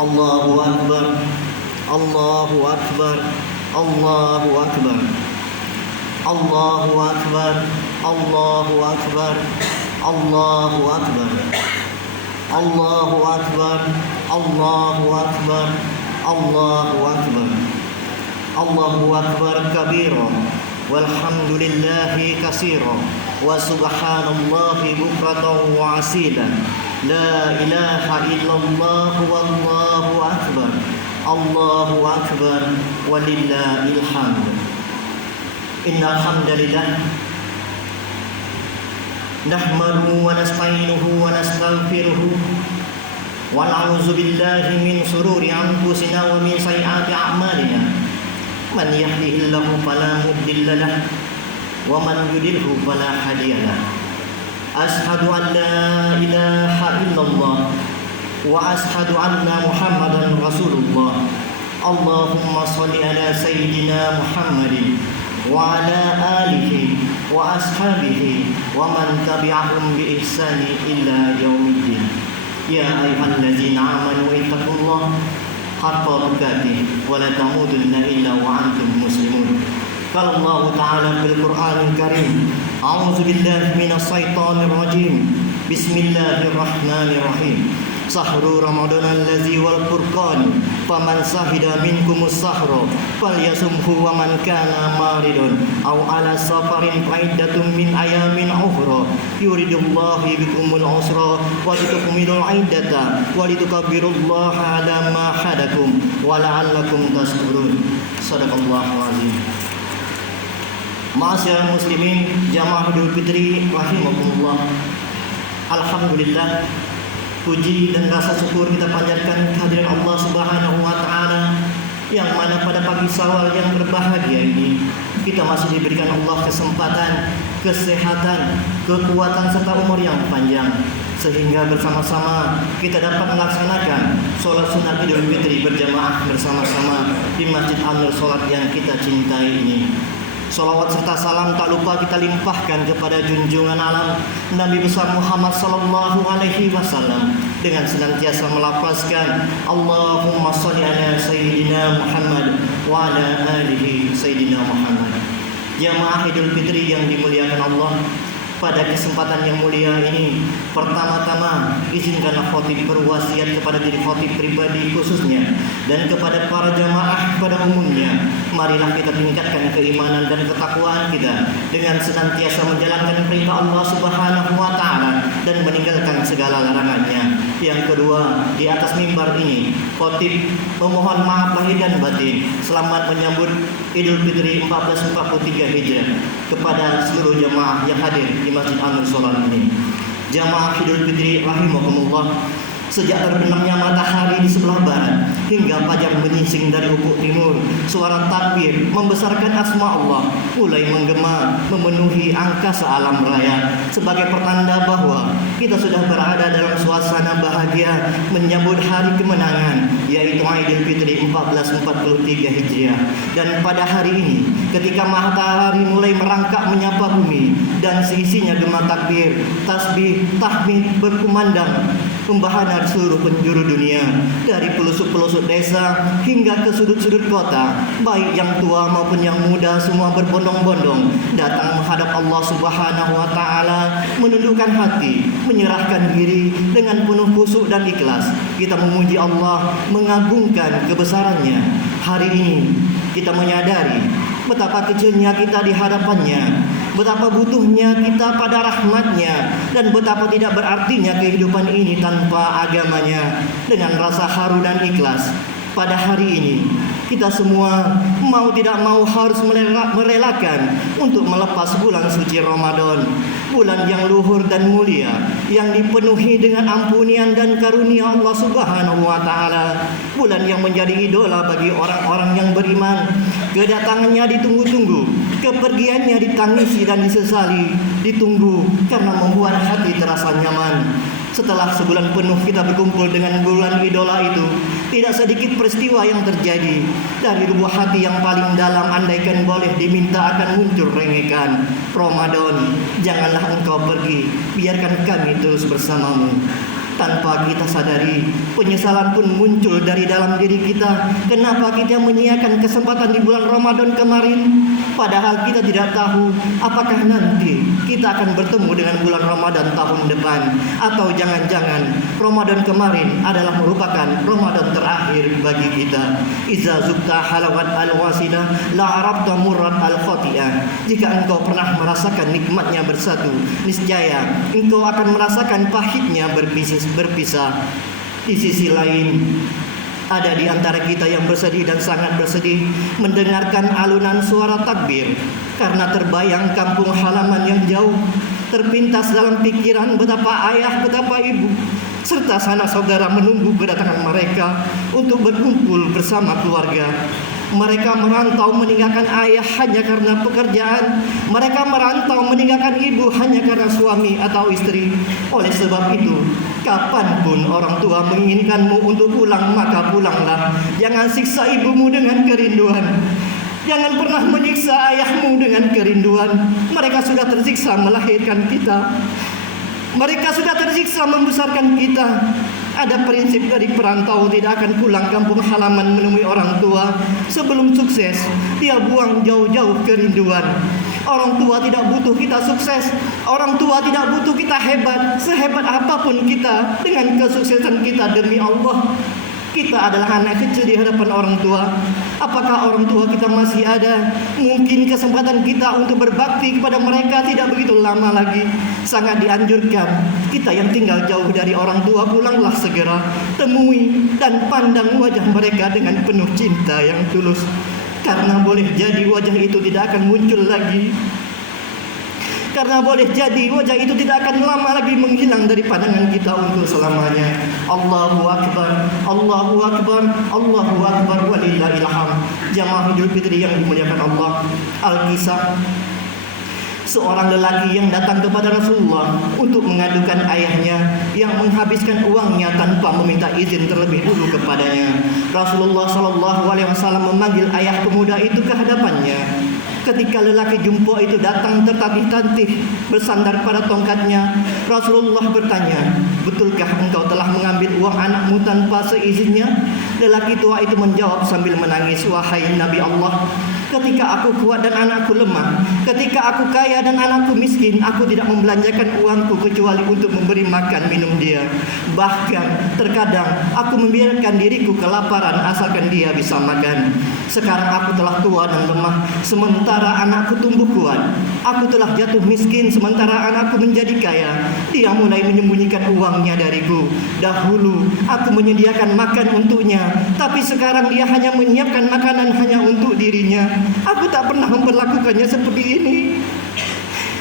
Allahu Akbar, Allahu Akbar, Allahu Akbar, Allahu Akbar, Allahu Akbar, Allahu Akbar, Allahu Akbar, Allahu Akbar, Allahu Akbar, Allahu Akbar kabira, walhamdulillahi katsira, wa subhanallahi bukratan wa asila. La ilaha illallah wallahu akbar, Allahu akbar, walillahil hamd. Innal hamdalillah nahmaduhu wa nasta'inuhu wa nastaghfiruhu wa na'udzu billahi min shururi anfusina wa min sayyiati a'malina. Man yahdihillahu fala mudilla lahu wa man yudlilhu fala hadiya lahu. Ashhadu an la ilaha illallah wa ashhadu anna Muhammadan Rasulullah. Allahumma shalli ala sayyidina Muhammadin wa ala alihi wa ashabihi wa man tabi'ahum bi ihsani ila yaumiddin. Ya ayyuhallazina amanu ittaqullaha haqqa tuqatih wa la tamutunna illa wa antum muslimun. Qala Allah Ta'ala fil Qur'anil Karim, a'udzu billahi minas syaitonir rajim. Bismillahirrahmanirrahim. Sahru Ramadan allazi wal furqan, faman sahida minkumus sahra falyasumhu wa man kana maridun aw ala safarin fa'iddatun min ayamin ukhra. Yuridullahu bikumul usra wa litukmilul iddata wa litukabbirullaha ala ma hadakum wa la'allakum tashkurun. Shadaqallahu azim. Ma'asyiral muslimin, jamaah Idul Fitri rahimakumullah. Alhamdulillah, puji dan rasa syukur kita panjatkan kehadiran Allah Subhanahu wa taala yang mana pada pagi Syawal yang berbahagia ini kita masih diberikan Allah kesempatan, kesehatan, kekuatan serta umur yang panjang sehingga bersama-sama kita dapat melaksanakan sholat sunat Idul Fitri berjamaah bersama-sama di Masjid An-Nur Sholat yang kita cintai ini. Salawat serta salam tak lupa kita limpahkan kepada junjungan alam Nabi besar Muhammad sallallahu alaihi wasallam dengan senantiasa melafazkan Allahumma shalli ala sayyidina Muhammad wa ala alihi sayyidina Muhammad. Jamaah Idul Fitri yang dimuliakan Allah, pada kesempatan yang mulia ini, pertama-tama izinkanlah khotib berwasiat kepada diri khotib pribadi khususnya dan kepada para jamaah pada umumnya. Marilah kita tingkatkan keimanan dan ketakwaan kita dengan senantiasa menjalankan perintah Allah Subhanahu wa taala dan meninggalkan segala larangannya. Yang kedua, di atas mimbar ini khotib memohon maaf lahir dan batin selamat menyambut Idul Fitri 1443 Hijrah kepada seluruh jamaah yang hadir di Masjid An-Nur Sholat ini. Jamaah Idul Fitri rahimakumullah, sejak terbenamnya matahari di sebelah barat hingga fajar menyingsing dari ufuk timur, suara takbir membesarkan asma Allah mulai menggema memenuhi angkasa alam raya sebagai pertanda bahwa kita sudah berada dalam suasana bahagia menyambut hari kemenangan, yaitu Idul Fitri 1443 Hijriah. Dan pada hari ini ketika matahari mulai merangkak menyapa bumi dan seisinya gema takbir, tasbih, tahmid berkumandang membahana seluruh penjuru dunia, dari pelosok-pelosok desa hingga ke sudut-sudut kota, baik yang tua maupun yang muda semua berbondong-bondong datang menghadap Allah Subhanahu wa taala, menundukkan hati, menyerahkan diri dengan penuh khusyuk dan ikhlas. Kita memuji Allah, mengagungkan kebesarannya. Hari ini kita menyadari betapa kecilnya kita di hadapannya, betapa butuhnya kita pada rahmatnya, dan betapa tidak berartinya kehidupan ini tanpa agamanya. Dengan rasa haru dan ikhlas, pada hari ini kita semua mau tidak mau harus merelakan untuk melepas bulan suci Ramadan, bulan yang luhur dan mulia, yang dipenuhi dengan ampunian dan karunia Allah Subhanahu wa taala, bulan yang menjadi idola bagi orang-orang yang beriman. Kedatangannya ditunggu-tunggu, kepergiannya ditangisi dan disesali, ditunggu karena membuat hati terasa nyaman. Setelah sebulan penuh kita berkumpul dengan bulan idola itu, tidak sedikit peristiwa yang terjadi. Dari lubuk hati yang paling dalam, andaikan boleh diminta, akan muncul rengekan, Ramadan, janganlah engkau pergi, biarkan kami terus bersamamu. tanpa kita sadari. Penyesalan pun muncul dari dalam diri kita. Kenapa kita menyia-nyiakan kesempatan di bulan Ramadan kemarin? Padahal kita tidak tahu apakah nanti kita akan bertemu dengan bulan Ramadan tahun depan, atau jangan-jangan Ramadan kemarin adalah merupakan Ramadan terakhir bagi kita. Iza zubta halawat al-wasila la arabta murrat al-khati'ah. Jika engkau pernah merasakan nikmatnya bersatu, niscaya engkau akan merasakan pahitnya berpisah. Di sisi lain, ada di antara kita yang bersedih dan sangat bersedih mendengarkan alunan suara takbir, karena terbayang kampung halaman yang jauh. Terpintas dalam pikiran betapa ayah, betapa ibu, serta sanak saudara menunggu kedatangan mereka untuk berkumpul bersama keluarga. Mereka merantau meninggalkan ayah hanya karena pekerjaan. Mereka merantau meninggalkan ibu hanya karena suami atau istri. Oleh sebab itu, kapanpun orang tua menginginkanmu untuk pulang, maka pulanglah. Jangan siksa ibumu dengan kerinduan. Jangan pernah menyiksa ayahmu dengan kerinduan. Mereka sudah tersiksa melahirkan kita. Mereka sudah tersiksa membesarkan kita. Ada prinsip dari perantau tidak akan pulang kampung halaman menemui orang tua sebelum sukses. Dia buang jauh-jauh kerinduan. Orang tua tidak butuh kita sukses. Orang tua tidak butuh kita hebat. Sehebat apapun kita, dengan kesuksesan kita demi Allah, kita adalah anak kecil di hadapan orang tua. Apakah orang tua kita masih ada? Mungkin kesempatan kita untuk berbakti kepada mereka tidak begitu lama lagi. Sangat dianjurkan kita yang tinggal jauh dari orang tua, pulanglah segera. Temui dan pandang wajah mereka dengan penuh cinta yang tulus. Karena boleh jadi wajah itu tidak akan muncul lagi. Karena boleh jadi wajah itu tidak akan lama lagi menghilang dari pandangan kita untuk selamanya. Allahu Akbar, Allahu Akbar, Allahu Akbar, walillahil hamd. Jamaah Idul Fitri yang dimuliakan Allah. Al-Kisah, seorang lelaki yang datang kepada Rasulullah untuk mengadukan ayahnya yang menghabiskan uangnya tanpa meminta izin terlebih dulu kepadanya. Rasulullah SAW memanggil ayah pemuda itu ke hadapannya. Ketika lelaki jumbo itu datang tertatih-tatih bersandar pada tongkatnya, Rasulullah bertanya, "Betulkah engkau telah mengambil uang anakmu tanpa seizinnya?" Lelaki tua itu menjawab sambil menangis, "Wahai Nabi Allah, ketika aku kuat dan anakku lemah, ketika aku kaya dan anakku miskin, aku tidak membelanjakan uangku kecuali untuk memberi makan minum dia. Bahkan terkadang aku membiarkan diriku kelaparan asalkan dia bisa makan. Sekarang aku telah tua dan lemah, sementara anakku tumbuh kuat. Aku telah jatuh miskin, sementara anakku menjadi kaya. Dia mulai menyembunyikan uangnya dariku. Dahulu aku menyediakan makan untuknya, tapi sekarang dia hanya menyiapkan makanan hanya untuk dirinya. Aku tak pernah memperlakukannya seperti ini.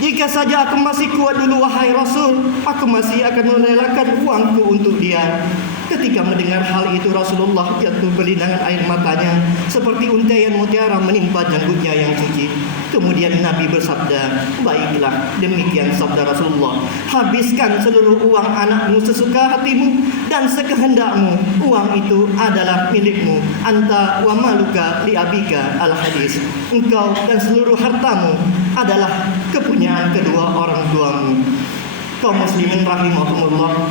Jika saja aku masih kuat dulu, wahai Rasul, aku masih akan merelakan uangku untuk dia." Ketika mendengar hal itu, Rasulullah jatuh berlinangan air matanya seperti untaian mutiara menimpa janggutnya yang suci. Kemudian Nabi bersabda, "Baiklah, demikian sabda Rasulullah. Habiskan seluruh uang anakmu sesuka hatimu dan sekehendakmu. Uang itu adalah milikmu. Anta wa maluka li abika." Al-hadis. Engkau dan seluruh hartamu adalah kepunyaan kedua orang tuamu. Kaum muslimin rahimahumullah,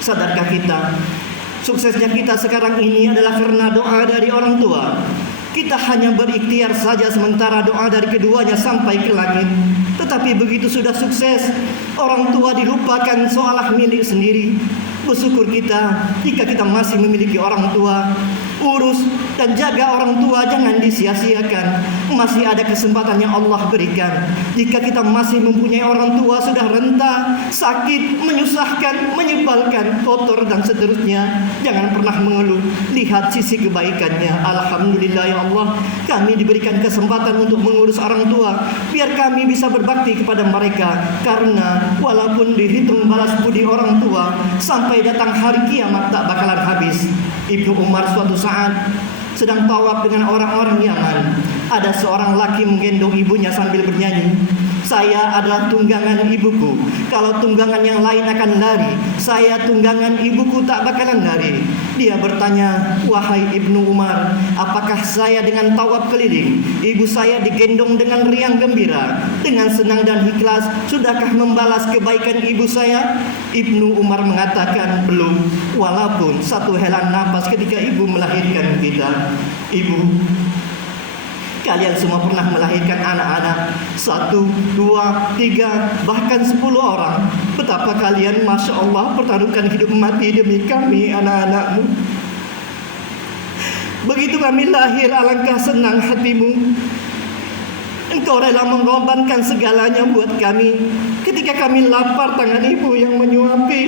sadarkah kita suksesnya kita sekarang ini adalah karena doa dari orang tua? Kita hanya berikhtiar saja sementara doa dari keduanya sampai ke langit. Tetapi begitu sudah sukses, orang tua dilupakan seolah milik sendiri. Bersyukur kita jika kita masih memiliki orang tua. Urus dan jaga orang tua, jangan disia-siakan. Masih ada kesempatan yang Allah berikan. Jika kita masih mempunyai orang tua sudah renta, sakit, menyusahkan, menyebalkan, kotor dan seterusnya, jangan pernah mengeluh. Lihat sisi kebaikannya. Alhamdulillah ya Allah, kami diberikan kesempatan untuk mengurus orang tua, biar kami bisa berbakti kepada mereka. Karena walaupun dihitung balas budi orang tua sampai datang hari kiamat tak bakalan habis. Ibnu Umar suatu saat sedang tawaf dengan orang-orang Yaman. Ada seorang laki menggendong ibunya sambil bernyanyi, saya adalah tunggangan ibuku. Kalau tunggangan yang lain akan lari, saya tunggangan ibuku tak bakalan lari. Dia bertanya, wahai Ibnu Umar, apakah saya dengan tawaf keliling, ibu saya digendong dengan riang gembira, dengan senang dan ikhlas, sudahkah membalas kebaikan ibu saya? Ibnu Umar mengatakan, belum, walaupun satu helaan nafas ketika ibu melahirkan kita. Ibu, kalian semua pernah melahirkan anak-anak 1, 2, 3, bahkan 10 orang. Betapa kalian, Masya Allah, pertaruhkan hidup mati demi kami, anak-anakmu. Begitu kami lahir, alangkah senang hatimu. Engkau rela mengorbankan segalanya buat kami. Ketika kami lapar, tangan ibu yang menyuapi.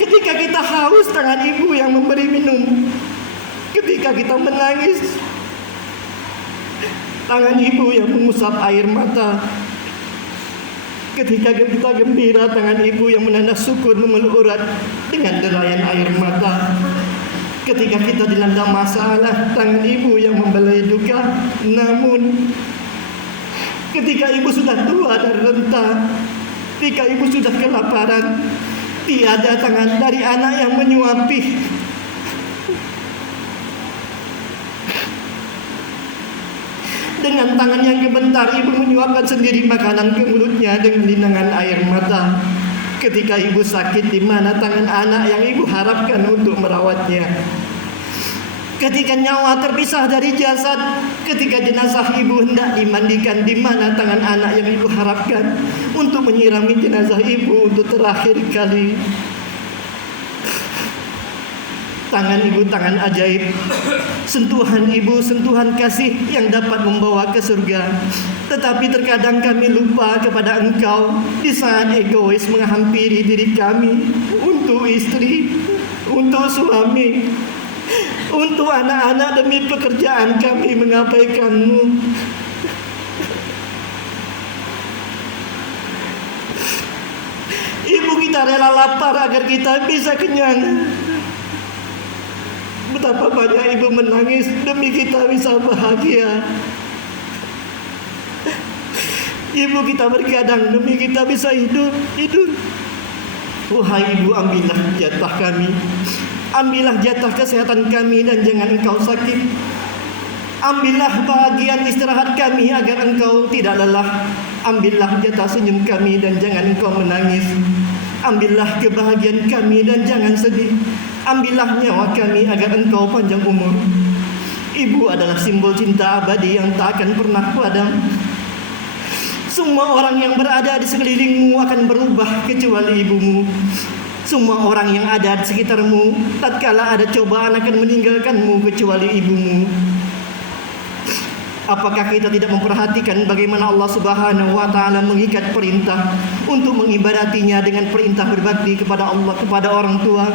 Ketika kita haus, tangan ibu yang memberi minum. Ketika kita menangis, tangan ibu yang mengusap air mata. Ketika kita gembira, tangan ibu yang menanas syukur memeluk urat dengan derayan air mata. Ketika kita dilanda masalah, tangan ibu yang membelai duka. Namun ketika ibu sudah tua dan renta, ketika ibu sudah kelaparan, tiada tangan dari anak yang menyuapi. Dengan tangan yang gemetar, ibu menyuapkan sendiri makanan ke mulutnya dengan linangan air mata. Ketika ibu sakit, di mana tangan anak yang ibu harapkan untuk merawatnya? Ketika nyawa terpisah dari jasad, ketika jenazah ibu hendak dimandikan, di mana tangan anak yang ibu harapkan untuk menyirami jenazah ibu untuk terakhir kali? Tangan ibu, tangan ajaib. Sentuhan ibu, sentuhan kasih yang dapat membawa ke surga. Tetapi terkadang kami lupa kepada engkau di saat egois menghampiri diri kami untuk istri, untuk suami, untuk anak-anak. Demi pekerjaan kami mengabaikanmu. Ibu kita rela lapar agar kita bisa kenyang. Betapa banyak ibu menangis demi kita bisa bahagia. Ibu kita bergadang demi kita bisa hidup. Wahai ibu, ambillah jatah kami. Ambillah jatah kesehatan kami dan jangan engkau sakit. Ambillah bahagian istirahat kami agar engkau tidak lelah. Ambillah jatah senyum kami dan jangan engkau menangis. Ambillah kebahagiaan kami dan jangan sedih. Ambillah nyawa kami agar engkau panjang umur. Ibu adalah simbol cinta abadi yang tak akan pernah padam. Semua orang yang berada di sekelilingmu akan berubah kecuali ibumu. Semua orang yang ada di sekitarmu tatkala ada cobaan akan meninggalkanmu kecuali ibumu. Apakah kita tidak memperhatikan bagaimana Allah Subhanahu wa taala mengikat perintah untuk mengibadatinya dengan perintah berbakti kepada Allah, kepada orang tua?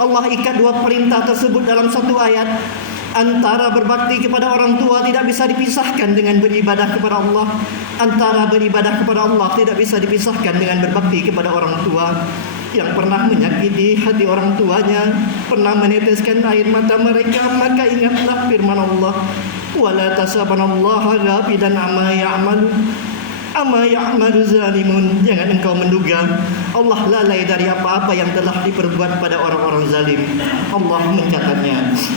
Allah ikat dua perintah tersebut dalam satu ayat. Antara berbakti kepada orang tua tidak bisa dipisahkan dengan beribadah kepada Allah. Antara beribadah kepada Allah tidak bisa dipisahkan dengan berbakti kepada orang tua. Yang pernah menyakiti hati orang tuanya, pernah meneteskan air mata mereka, maka ingatlah firman Allah, wala tasabanallaha ghafilan amma ya'malu zalimun. Jangan engkau menduga Allah lalai dari apa-apa yang telah diperbuat pada orang-orang zalim. Allah mencatatnya.